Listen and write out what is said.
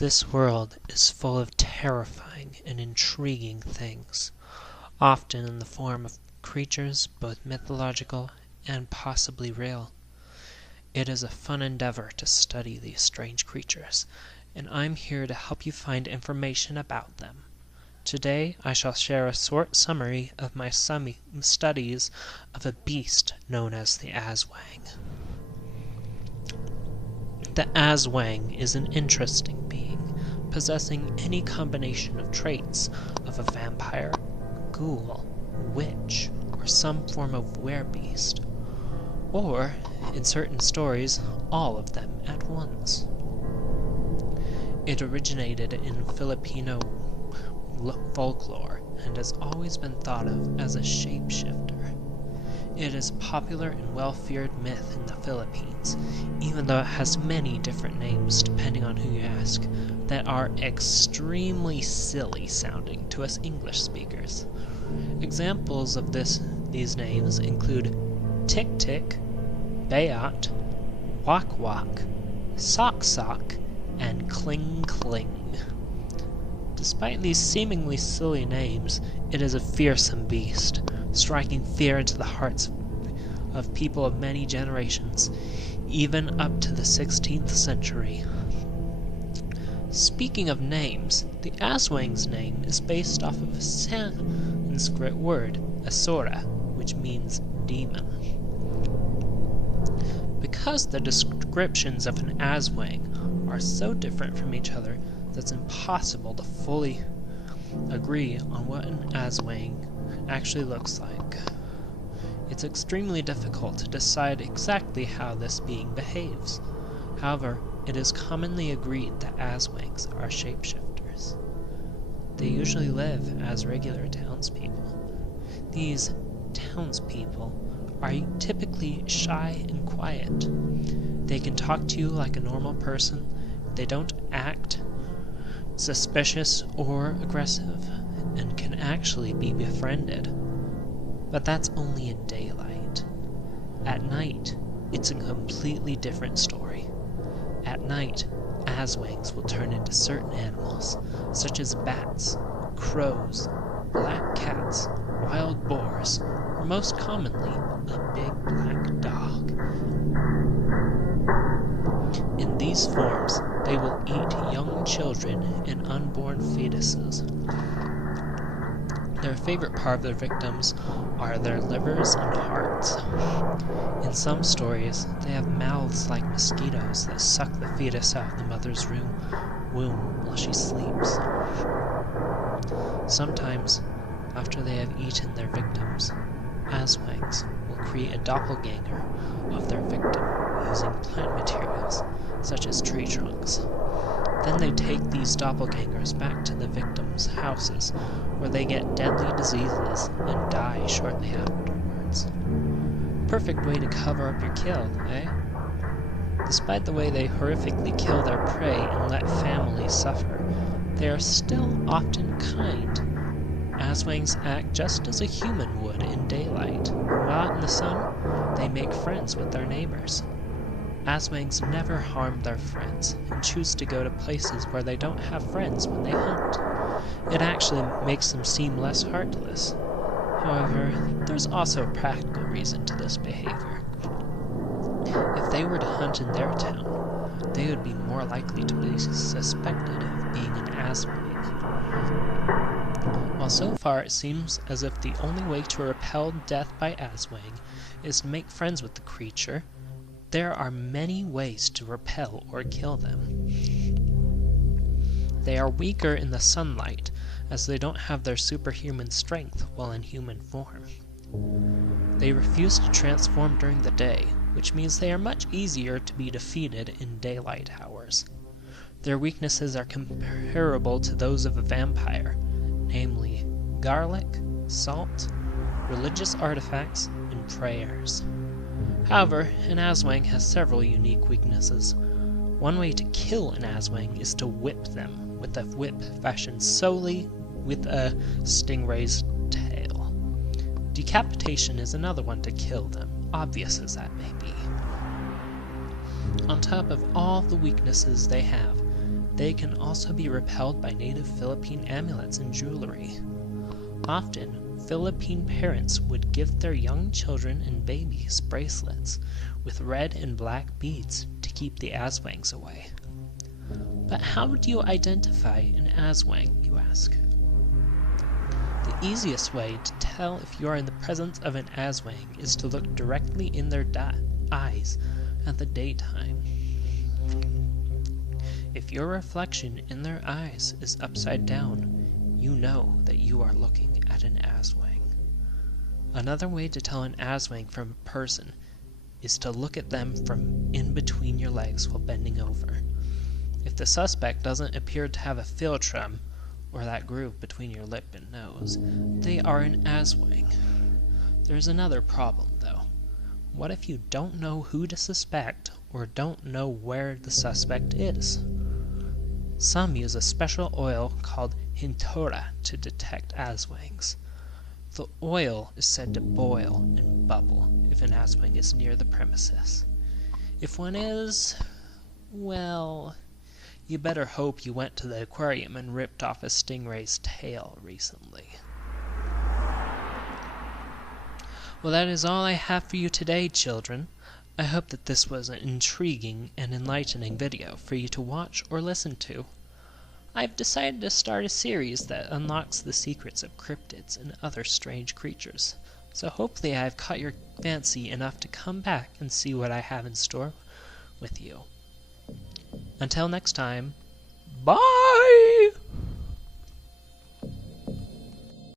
This world is full of terrifying and intriguing things, often in the form of creatures both mythological and possibly real. It is a fun endeavor to study these strange creatures, and I'm here to help you find information about them. Today I shall share a short summary of my studies of a beast known as the Aswang. The Aswang is an interesting being, possessing any combination of traits of a vampire, ghoul, witch, or some form of werebeast, or, in certain stories, all of them at once. It originated in Filipino folklore and has always been thought of as a shapeshifter. It is a popular and well-feared myth in the Philippines, even though it has many different names depending on who you ask, that are extremely silly sounding to us English speakers. Examples of these names include Tick Tick, Bayat, Wak Wak, Sock Sock, and Cling Cling. Despite these seemingly silly names, it is a fearsome beast, striking fear into the hearts of people of many generations, even up to the 16th century. Speaking of names, the Aswang's name is based off of a Sanskrit word, asura, which means demon. Because the descriptions of an Aswang are so different from each other that it's impossible to fully agree on what an Aswang actually looks like. It's extremely difficult to decide exactly how this being behaves. However, it is commonly agreed that Aswangs are shapeshifters. They usually live as regular townspeople. These townspeople are typically shy and quiet. They can talk to you like a normal person. They don't act suspicious or aggressive, and can actually be befriended. But that's only in daylight. At night, it's a completely different story. At night, Aswangs will turn into certain animals, such as bats, crows, black cats, wild boars, or most commonly, a big black dog. In these forms, they will eat young children and unborn fetuses. Their favorite part of their victims are their livers and hearts. In some stories, they have mouths like mosquitoes that suck the fetus out of the mother's womb while she sleeps. Sometimes, after they have eaten their victims, Aswangs will create a doppelganger of their victim using plant materials, such as tree trunks. Then they take these doppelgangers back to the victims' houses, where they get deadly diseases and die shortly afterwards. Perfect way to cover up your kill, eh? Despite the way they horrifically kill their prey and let families suffer, they are still often kind. Aswangs act just as a human would in daylight. While out in the sun, they make friends with their neighbors. Aswangs never harm their friends and choose to go to places where they don't have friends when they hunt. It actually makes them seem less heartless. However, there's also a practical reason to this behavior. If they were to hunt in their town, they would be more likely to be suspected of being an Aswang. While so far it seems as if the only way to repel death by Aswang is to make friends with the creature, there are many ways to repel or kill them. They are weaker in the sunlight, as they don't have their superhuman strength while in human form. They refuse to transform during the day, which means they are much easier to be defeated in daylight hours. Their weaknesses are comparable to those of a vampire, namely garlic, salt, religious artifacts, and prayers. However, an Aswang has several unique weaknesses. One way to kill an Aswang is to whip them with a whip fashioned solely with a stingray's tail. Decapitation is another one to kill them, obvious as that may be. On top of all the weaknesses they have, they can also be repelled by native Philippine amulets and jewelry. Often, Philippine parents would give their young children and babies bracelets with red and black beads to keep the Aswangs away. But how do you identify an Aswang, you ask? The easiest way to tell if you are in the presence of an Aswang is to look directly in their eyes at the daytime. If your reflection in their eyes is upside down, you know that you are looking at an Aswang. Another way to tell an Aswang from a person is to look at them from in between your legs while bending over. If the suspect doesn't appear to have a philtrum, or that groove between your lip and nose, they are an Aswang. There's another problem, though. What if you don't know who to suspect, or don't know where the suspect is? Some use a special oil called hintora to detect Aswangs. The oil is said to boil and bubble if an Aswang is near the premises. If one is, well, you better hope you went to the aquarium and ripped off a stingray's tail recently. Well, that is all I have for you today, children. I hope that this was an intriguing and enlightening video for you to watch or listen to. I've decided to start a series that unlocks the secrets of cryptids and other strange creatures, so hopefully I've caught your fancy enough to come back and see what I have in store with you. Until next time, bye!